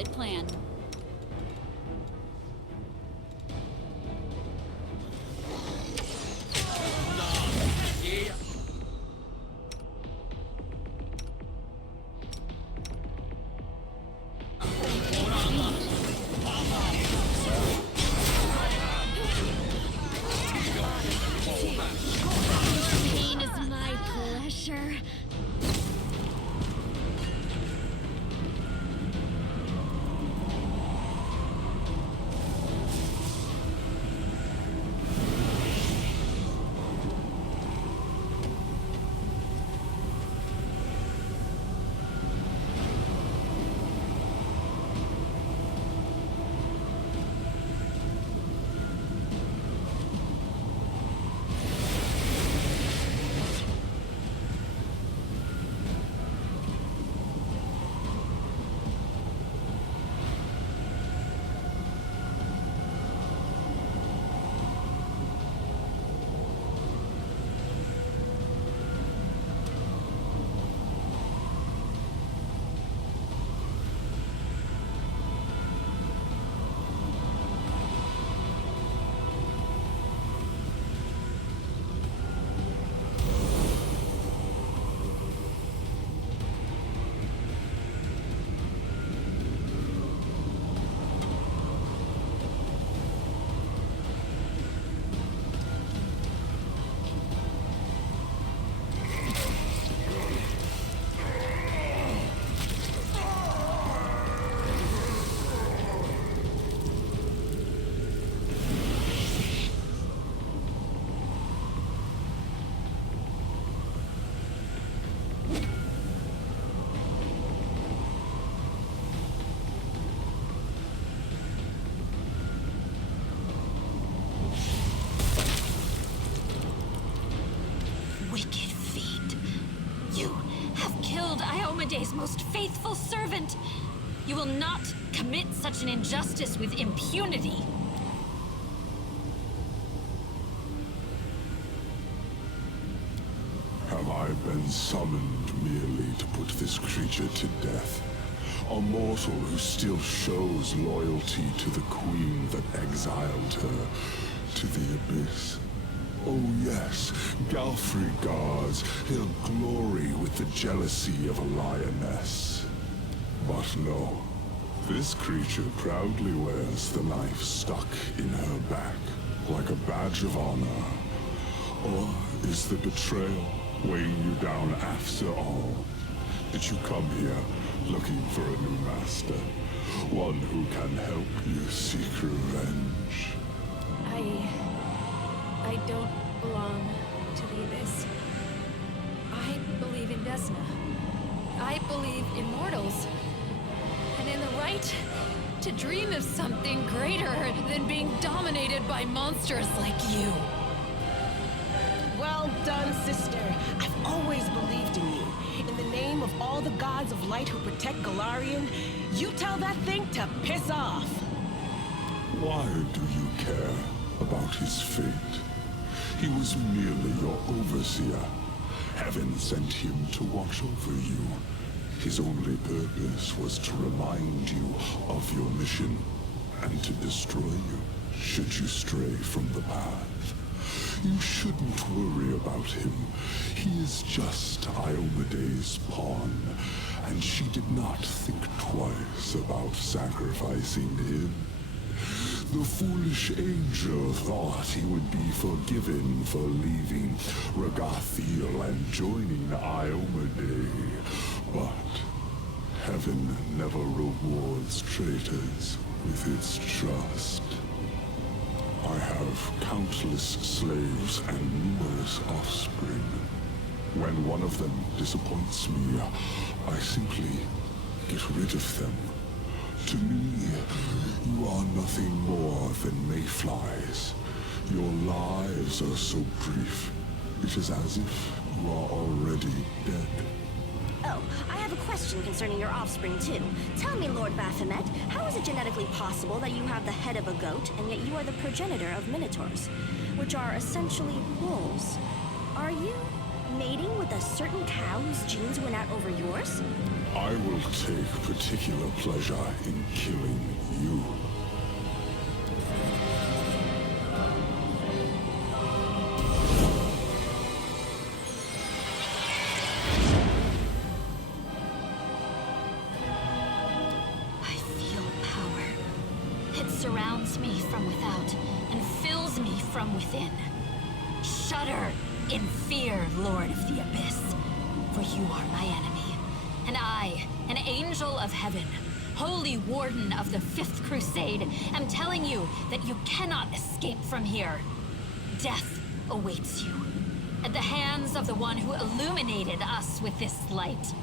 solid plan. Pain is my pleasure. Iomede's most faithful servant. You will not commit such an injustice with impunity. Have I been summoned merely to put this creature to death? A mortal who still shows loyalty to the queen that exiled her to the abyss. Oh yes, Galfrey guards, he'll glory with the jealousy of a lioness. But no, this creature proudly wears the knife stuck in her back, like a badge of honor. Or is the betrayal weighing you down after all? Did you come here looking for a new master? One who can help you seek revenge? I don't belong to the Abyss. I believe in Desna. I believe in mortals. And in the right to dream of something greater than being dominated by monsters like you. Well done, sister. I've always believed in you. In the name of all the gods of light who protect Galarian, you tell that thing to piss off. Why do you care about his fate? He was merely your overseer. Heaven sent him to watch over you. His only purpose was to remind you of your mission and to destroy you should you stray from the path. You shouldn't worry about him. He is just Iomede's pawn, and she did not think twice about sacrificing him. The foolish angel thought he would be forgiven for leaving Regathiel and joining Iomede. But heaven never rewards traitors with its trust. I have countless slaves and numerous offspring. When one of them disappoints me, I simply get rid of them. To me, you are nothing more than mayflies. Your lives are so brief, it is as if you are already dead. Oh, I have a question concerning your offspring, too. Tell me, Lord Baphomet, how is it genetically possible that you have the head of a goat, and yet you are the progenitor of minotaurs, which are essentially wolves? Are you mating with a certain cow whose genes went out over yours? I will take particular pleasure in killing you. I feel power. It surrounds me from without and fills me from within. Shudder in fear, Lord of the Abyss, for you are my enemy, and I, an angel of heaven, holy warden of the Fifth Crusade, am telling you that you cannot escape from here. Death awaits you, at the hands of the one who illuminated us with this light.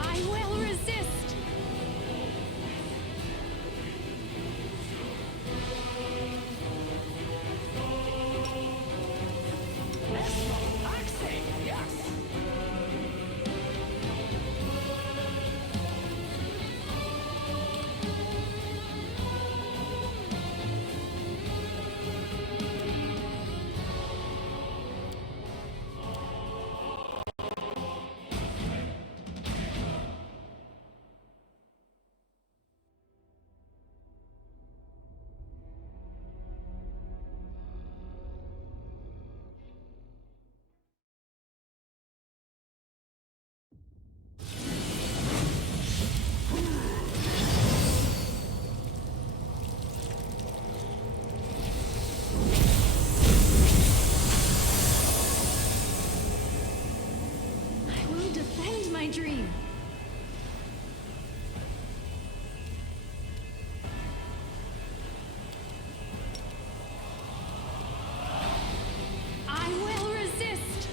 I will resist! I will defend my dream. I will resist!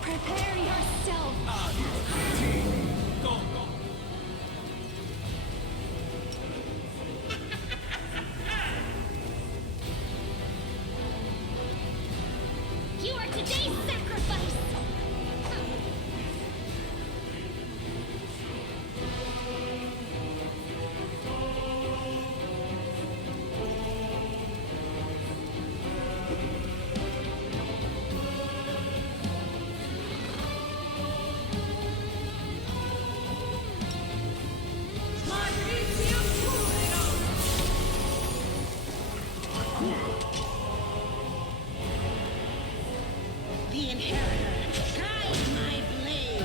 Prepare yourself. You are today's sacrifice! The Inheritor, guide my blade.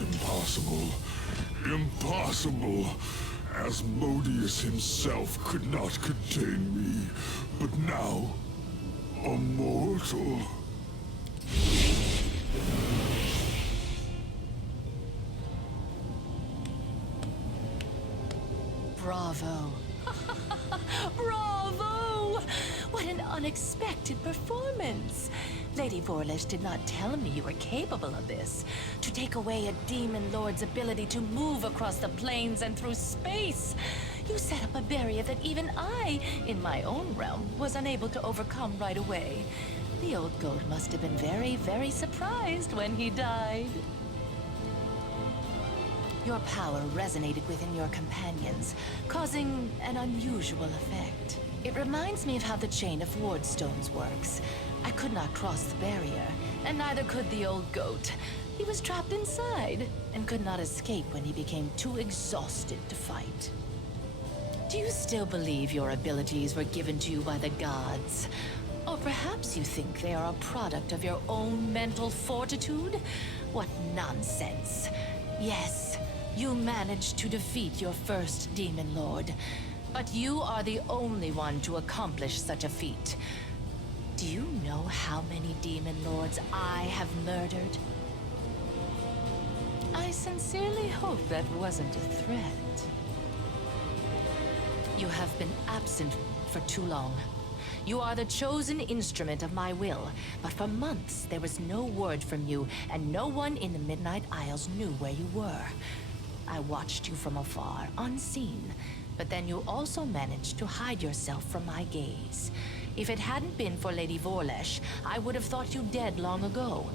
Impossible. Impossible. Asmodeus himself could not contain me, but now, a mortal. Bravo. Bravo! What an unexpected performance. Lady Vorlish did not tell me you were capable of this. To take away a demon lord's ability to move across the plains and through space. You set up a barrier that even I, in my own realm, was unable to overcome right away. The old goat must have been very, very surprised when he died. Your power resonated within your companions, causing an unusual effect. It reminds me of how the chain of wardstones works. I could not cross the barrier, and neither could the old goat. He was trapped inside, and could not escape when he became too exhausted to fight. Do you still believe your abilities were given to you by the gods? Or perhaps you think they are a product of your own mental fortitude? What nonsense. Yes, you managed to defeat your first demon lord, but you are the only one to accomplish such a feat. Do you know how many demon lords I have murdered? I sincerely hope that wasn't a threat. You have been absent for too long. You are the chosen instrument of my will, but for months there was no word from you, and no one in the Midnight Isles knew where you were. I watched you from afar, unseen, but then you also managed to hide yourself from my gaze. If it hadn't been for Lady Vorlish, I would have thought you dead long ago.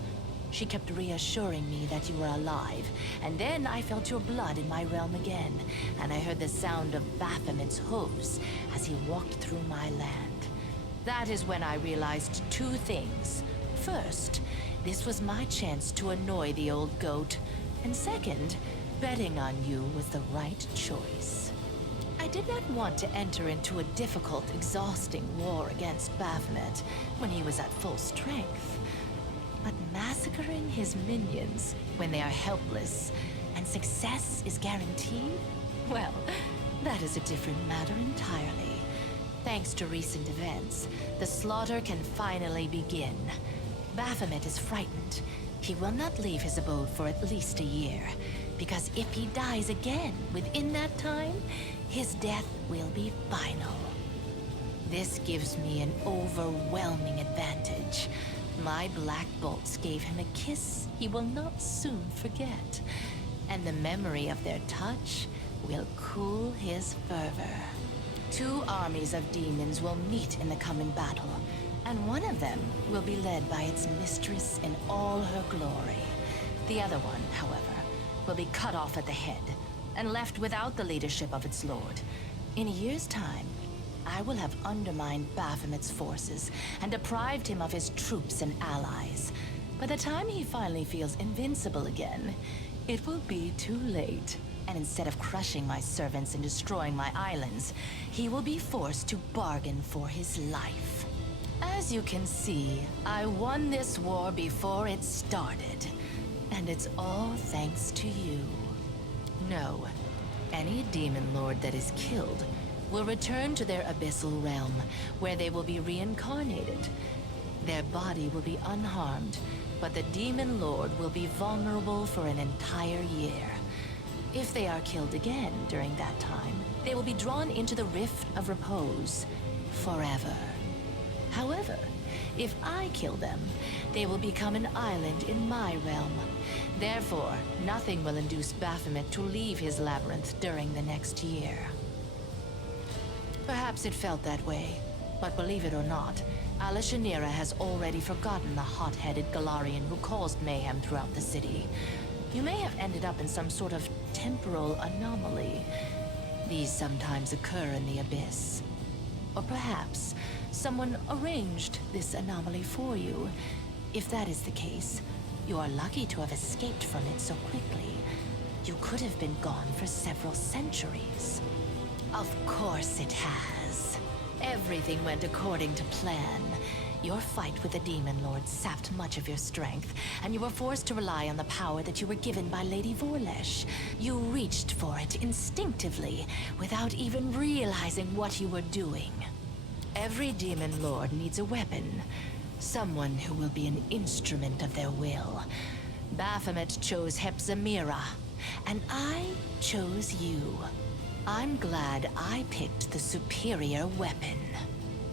She kept reassuring me that you were alive, and then I felt your blood in my realm again, and I heard the sound of Baphomet's hooves as he walked through my land. That is when I realized two things. First, this was my chance to annoy the old goat, and second, betting on you was the right choice. I did not want to enter into a difficult, exhausting war against Baphomet when he was at full strength. But massacring his minions when they are helpless and success is guaranteed? Well, that is a different matter entirely. Thanks to recent events, the slaughter can finally begin. Baphomet is frightened. He will not leave his abode for at least a year, because if he dies again within that time, his death will be final. This gives me an overwhelming advantage. My black bolts gave him a kiss he will not soon forget, and the memory of their touch will cool his fervor. Two armies of demons will meet in the coming battle, and one of them will be led by its mistress in all her glory. The other one, however, will be cut off at the head and left without the leadership of its lord. In a year's time, I will have undermined Baphomet's forces and deprived him of his troops and allies. By the time he finally feels invincible again, it will be too late. And instead of crushing my servants and destroying my islands, he will be forced to bargain for his life. As you can see, I won this war before it started. And it's all thanks to you. No, any demon lord that is killed will return to their abyssal realm, where they will be reincarnated. Their body will be unharmed, but the Demon Lord will be vulnerable for an entire year. If they are killed again during that time, they will be drawn into the Rift of Repose forever. However, if I kill them, they will become an island in my realm. Therefore, nothing will induce Baphomet to leave his labyrinth during the next year. Perhaps it felt that way, but believe it or not, Hepzamirah has already forgotten the hot-headed Galarian who caused mayhem throughout the city. You may have ended up in some sort of temporal anomaly. These sometimes occur in the Abyss. Or perhaps someone arranged this anomaly for you. If that is the case, you are lucky to have escaped from it so quickly. You could have been gone for several centuries. Of course it has. Everything went according to plan. Your fight with the Demon Lord sapped much of your strength, and you were forced to rely on the power that you were given by Lady Vorlesh. You reached for it instinctively, without even realizing what you were doing. Every Demon Lord needs a weapon. Someone who will be an instrument of their will. Baphomet chose Hepzamirah, and I chose you. I'm glad I picked the superior weapon.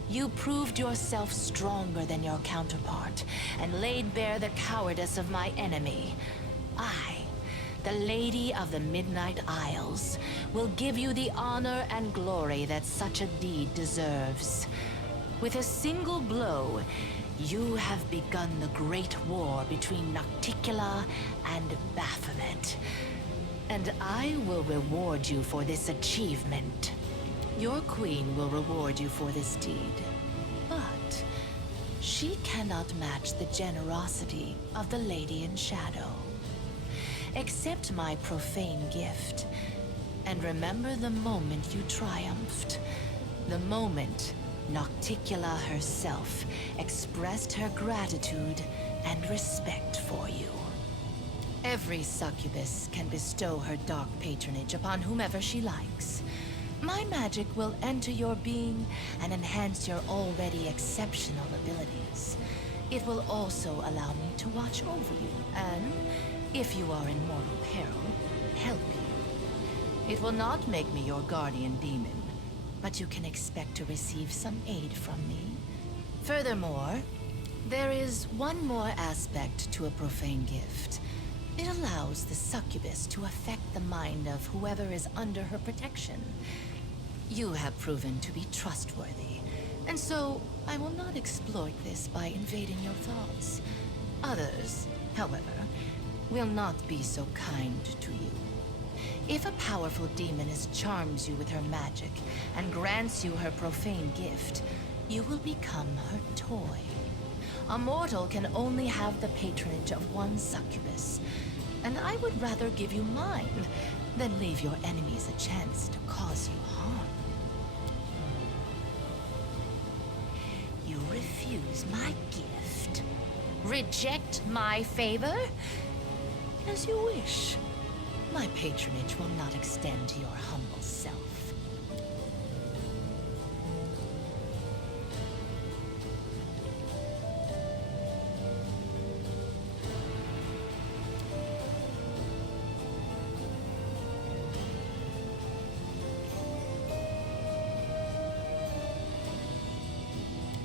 You proved yourself stronger than your counterpart, and laid bare the cowardice of my enemy. I, the Lady of the Midnight Isles, will give you the honor and glory that such a deed deserves. With a single blow, you have begun the great war between Nocticula and Baphomet. And I will reward you for this achievement. Your queen will reward you for this deed. But she cannot match the generosity of the Lady in Shadow. Accept my profane gift, and remember the moment you triumphed. The moment Nocticula herself expressed her gratitude and respect for you. Every succubus can bestow her dark patronage upon whomever she likes. My magic will enter your being and enhance your already exceptional abilities. It will also allow me to watch over you and, if you are in mortal peril, help you. It will not make me your guardian demon, but you can expect to receive some aid from me. Furthermore, there is one more aspect to a profane gift. It allows the succubus to affect the mind of whoever is under her protection. You have proven to be trustworthy, and so I will not exploit this by invading your thoughts. Others, however, will not be so kind to you. If a powerful demoness charms you with her magic and grants you her profane gift, you will become her toy. A mortal can only have the patronage of one succubus, and I would rather give you mine than leave your enemies a chance to cause you harm. You refuse my gift? Reject my favor? As you wish. My patronage will not extend to your humble self.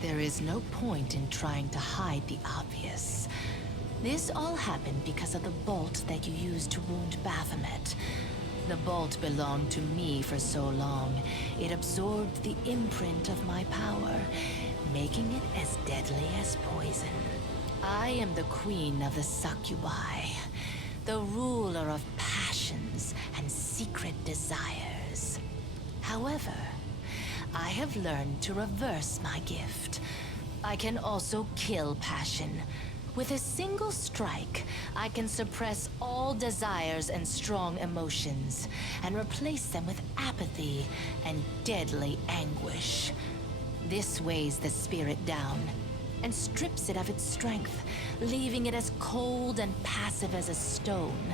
There is no point in trying to hide the obvious. This all happened because of the bolt that you used to wound Baphomet. The bolt belonged to me for so long, it absorbed the imprint of my power, making it as deadly as poison. I am the queen of the succubi, the ruler of passions and secret desires. However, I have learned to reverse my gift. I can also kill passion. With a single strike, I can suppress all desires and strong emotions, and replace them with apathy and deadly anguish. This weighs the spirit down, and strips it of its strength, leaving it as cold and passive as a stone.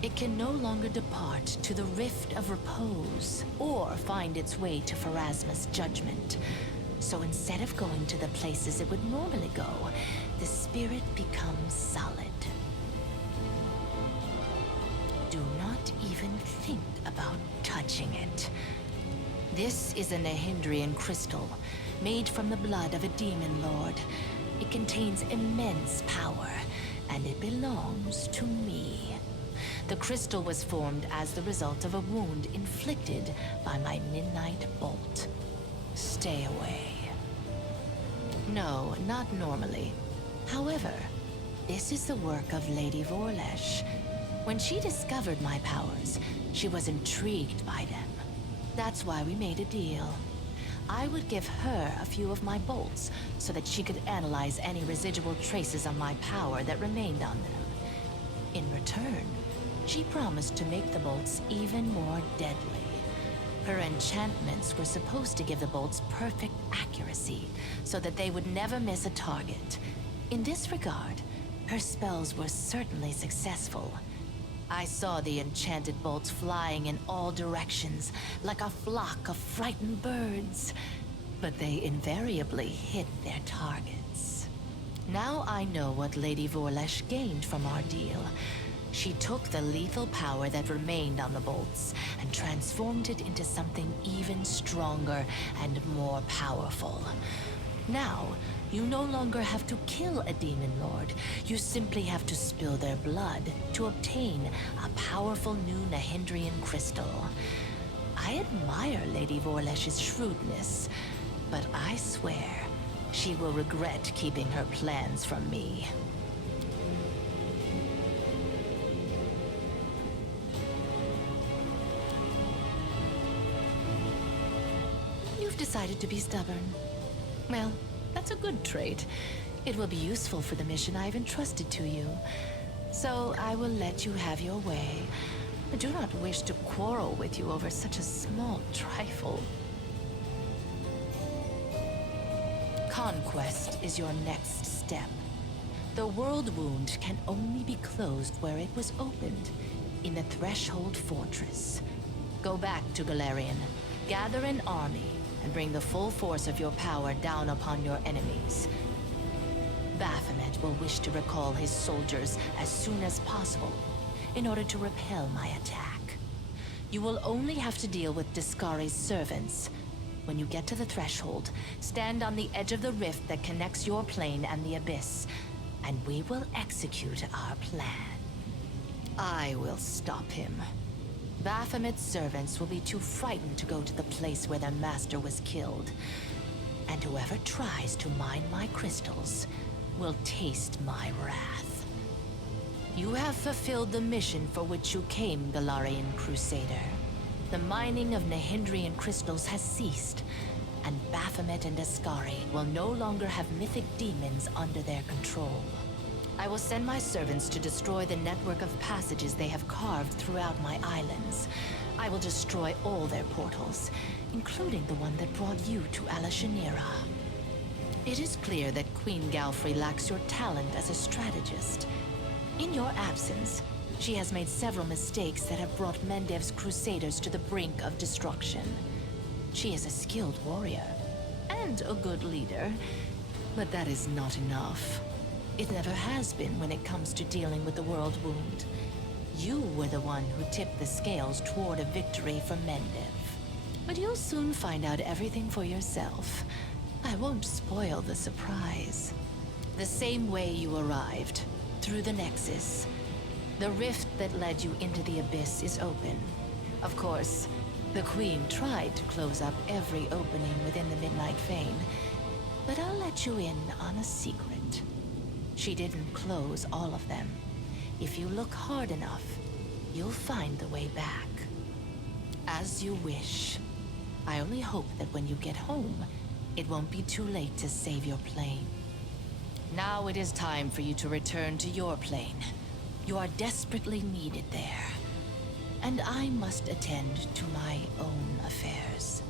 It can no longer depart to the Rift of Repose, or find its way to Pharasma's judgment. So instead of going to the places it would normally go, the spirit becomes solid. Do not even think about touching it. This is a Nahindrian crystal, made from the blood of a demon lord. It contains immense power, and it belongs to me. The crystal was formed as the result of a wound inflicted by my midnight bolt. Stay away. No, not normally. However, this is the work of Lady Vorlesh. When she discovered my powers, she was intrigued by them. That's why we made a deal. I would give her a few of my bolts so that she could analyze any residual traces of my power that remained on them. In return, she promised to make the bolts even more deadly. Her enchantments were supposed to give the bolts perfect accuracy so that they would never miss a target. In this regard, her spells were certainly successful. I saw the enchanted bolts flying in all directions, like a flock of frightened birds. But they invariably hit their targets. Now I know what Lady Vorlesh gained from our deal. She took the lethal power that remained on the bolts and transformed it into something even stronger and more powerful. Now, you no longer have to kill a demon lord. You simply have to spill their blood to obtain a powerful new Nahindrian crystal. I admire Lady Vorlesh's shrewdness, but I swear she will regret keeping her plans from me. You've decided to be stubborn. Well, that's a good trait. It will be useful for the mission I've entrusted to you. So I will let you have your way. I do not wish to quarrel with you over such a small trifle. Conquest is your next step. The world wound can only be closed where it was opened, in the Threshold Fortress. Go back to Galarian, gather an army, and bring the full force of your power down upon your enemies. Baphomet will wish to recall his soldiers as soon as possible in order to repel my attack. You will only have to deal with Discari's servants. When you get to the threshold, stand on the edge of the rift that connects your plane and the Abyss, and we will execute our plan. I will stop him. Baphomet's servants will be too frightened to go to the place where their master was killed. And whoever tries to mine my crystals will taste my wrath. You have fulfilled the mission for which you came, Galarian Crusader. The mining of Nahindrian crystals has ceased, and Baphomet and Discari will no longer have mythic demons under their control. I will send my servants to destroy the network of passages they have carved throughout my islands. I will destroy all their portals, including the one that brought you to Hepzamirah. It is clear that Queen Galfrey lacks your talent as a strategist. In your absence, she has made several mistakes that have brought Mendev's crusaders to the brink of destruction. She is a skilled warrior, and a good leader, but that is not enough. It never has been when it comes to dealing with the world wound. You were the one who tipped the scales toward a victory for Mendev. But you'll soon find out everything for yourself. I won't spoil the surprise. The same way you arrived, through the Nexus. The rift that led you into the Abyss is open. Of course, the Queen tried to close up every opening within the Midnight Fane, but I'll let you in on a secret. She didn't close all of them. If you look hard enough, you'll find the way back. As you wish. I only hope that when you get home, it won't be too late to save your plane. Now it is time for you to return to your plane. You are desperately needed there. And I must attend to my own affairs.